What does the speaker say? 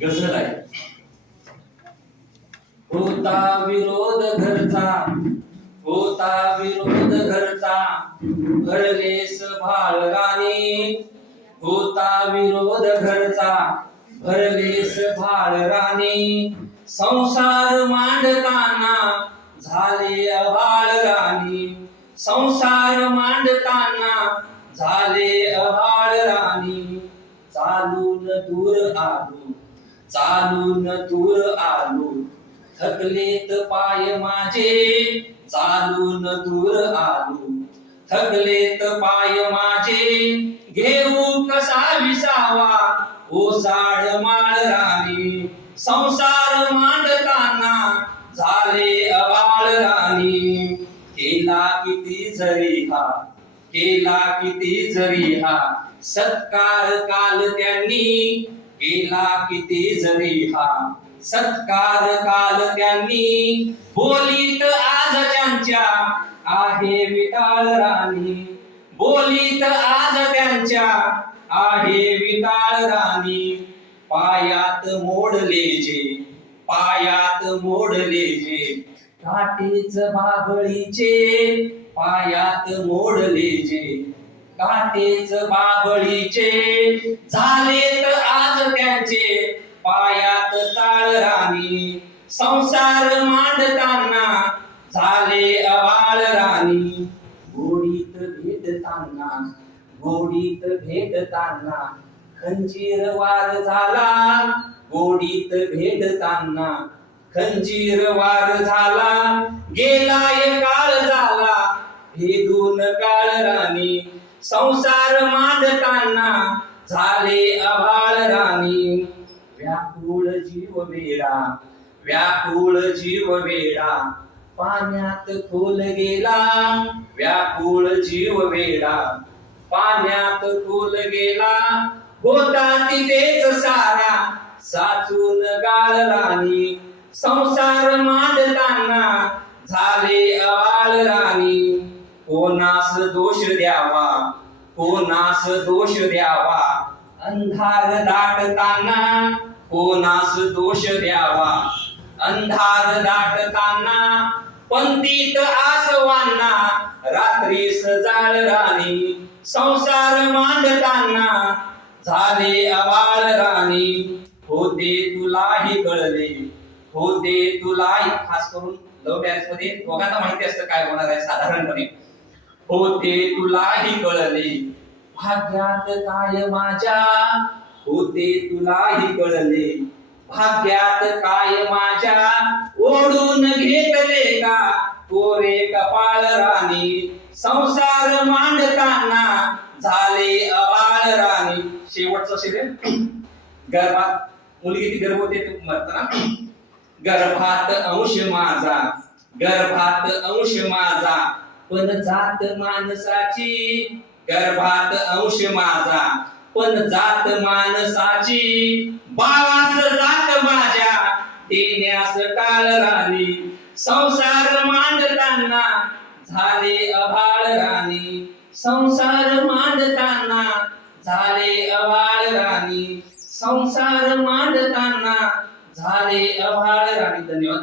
गझल आहे होता विरोध घरचा होता विरोध घरचा भरलेस गाणे होता विरोध घरचा भरलेस गाणे संसार मांडताना झाले अभाळ राणी संसार मांडताना झाले अभाळ राणी चालून दूर आलो. चालून दूर आलो थकलेत पाय माझे. चालून दूर आलो थकलेत पाय माझे. घेऊ कसा विसावा ओसाड माळ राणी. संसार मांडताना झाले अबाळ राणी. केला किती जरी हा केला किती जरी हा सत्कार काल त्यांनी केला किती जरी हा सत्कार काल त्यांनी बोलीत आज त्यांच्या आहे विटाळ राणी. बोलीत आज त्यांच्या आहे विटाळ राणी. पायात मोडले जे पायात मोडले जे. काटेच बाबळीचे पायात मोडले जे. काटेच बाबळीचे झालेत आज त्यांचे. पायात ताळ राणी. संसार मांडताना झाले अबाळ राणी. गोडीत भेटताना गोडीत भेटताना खंजीर वार झाला. गोडीत भेटताना खंजीर वार झाला. गेलाय काळ झाला. भेदून काळ राणी. संसार मांडताना झाले अभाळ राणी. व्याकुळ जीव वेडा व्याकुळ जीव वेडा. पाण्यात खोल गेला व्याकुळ जीव वेडा. पाण्यात खोल गेला होता तिथेच सारा. साचून गाळ राणी. संसार मांडताना झाले अवाळ राणी. कोणास दोष द्यावा हो कोणास दोष द्यावा. अंधार दाटताना हो कोणास दोष द्यावा. अंधार दाटताना पंतीत आसवांना रात्री सजाळ राणी संसार मांडताना झाले अवाळ राणी. होते तुलाही कळले होते तुलाही खास करून लव्ह मॅरेजमध्ये दोघांना माहिती असतं काय होणार आहे साधारणपणे. होते तुलाही कळले. भाग्यात काय माझ्या? होते तुलाही कळले. भाग्यात काय माझ्या? ओढून घेतले का? कोरे कपाळ राणी संसार मांडताना झाले अबाळ राणी. शेवटचं शिरे. गर्भात मुलगी ती गर्भ होते? ना गर्भात अंश माझा. गर्भात अंश माझा. पण जात माणसाची गर्भात अंश माझा. पण जात माणसाची बावास जात माझ्या. देण्यास काल राणी संसार मांडताना झाले अभाळ राणी. संसार मांडताना झाले अभाळ राणी. संसार मांडताना झाले अभाळ राणी. धन्यवाद.